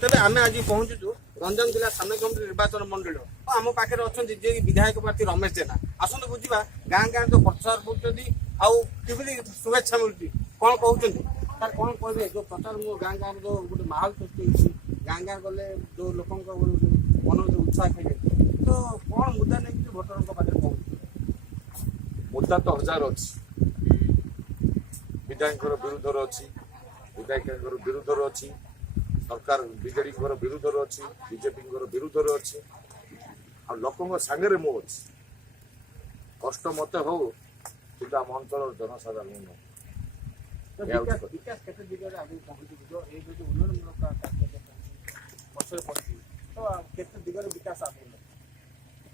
तेज आम आज पहुंचु रंजन जिला सामयिक निर्वाचन मंडल आम पाखे अच्छा जे विधायक प्रार्थी रमेश जेना आसतु बुझा गाँ गाँ जो प्रचार कर शुभेच्छा मिलती कौन कहते सर कौन कहे जो प्रचार मो गाँ गाँव जो गोटे माहौल सृष्टि गाँ गाँ गले जो लोक मन जो उत्साह खेले तो कौन मुद्दा नहीं भोटर पाखे पहुंच मुद्दा तो हजार अच्छी विधायक विरुद्ध अच्छी विधायक विरुद्ध अच्छी सरकार बीजेडी विरुद्ध अच्छी बीजेपी विरुद्ध अच्छी आ लोकों सांगे मु अच्छी कष्ट मत हो कि आम अंचल जनसाधारण विकास केते दिगरे आगे पहुंची जो ए जो उन्नयनमूलक कार्य पछरे पड़ी तो केते दिगरे विकास आगे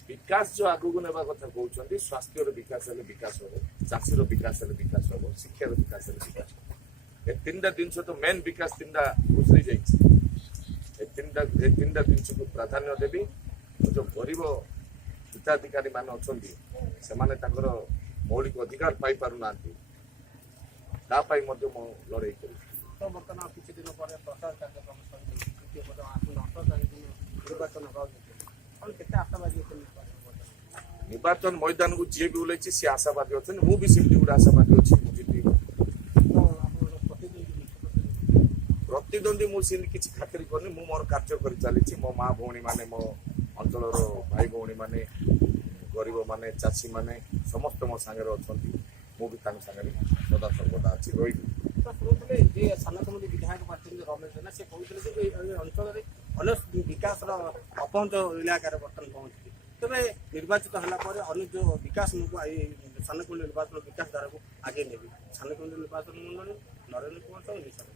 विकास जो आगू नेबा कथा कहउछंती स्वास्थ्य विकास हेले विकास हो चाषीर विकास हेले विकास हो शिक्षार विकास हेले विकास हो ए तीनटा जिनस तो मेन विकास तीनटा गुजरी जाइए ए तीनटा जिनस को प्राधान्य देवी जो गरीब हिताधिकारी मान अच्छी से मौलिक अधिकार पाई पारु नांती तापाई मध्य मो लड़ाई करी तो बर्तमान किसी दिन पर प्रचार कार्यक्रम द्वितीय पद आसन 18 तारिख निर्वाचन और केते आशावादी निर्वाचन मैदान को जी भी ओल्लैची सी आशावादी अच्छे मुझे गोटे आशावादी अच्छी मुझे प्रतिद्वंदी मुझे किसी खातिर करनी मु मोर कार्य कर चली मो माँ भौणी माने मो अंचल भाई भौणी माने गरीब माने चाषी माने समस्त मो सांगे अच्छा मुझे सांगे सदा सर्वदा अच्छी रही तो शुणुले सानकमुंडी विधायक प्रार्थी रमेश जेना से कहते अंचल अनेक विकास अपहंच इलाकार बर्तमान पहुंची तेरे निर्वाचित होगापर अनेक जो विकास सानकमुंडी निर्वाचन विकास धारा को आगे नेबी सानकमुंडी निर्वाचन मंडल नरेंद्र कुमार साहू।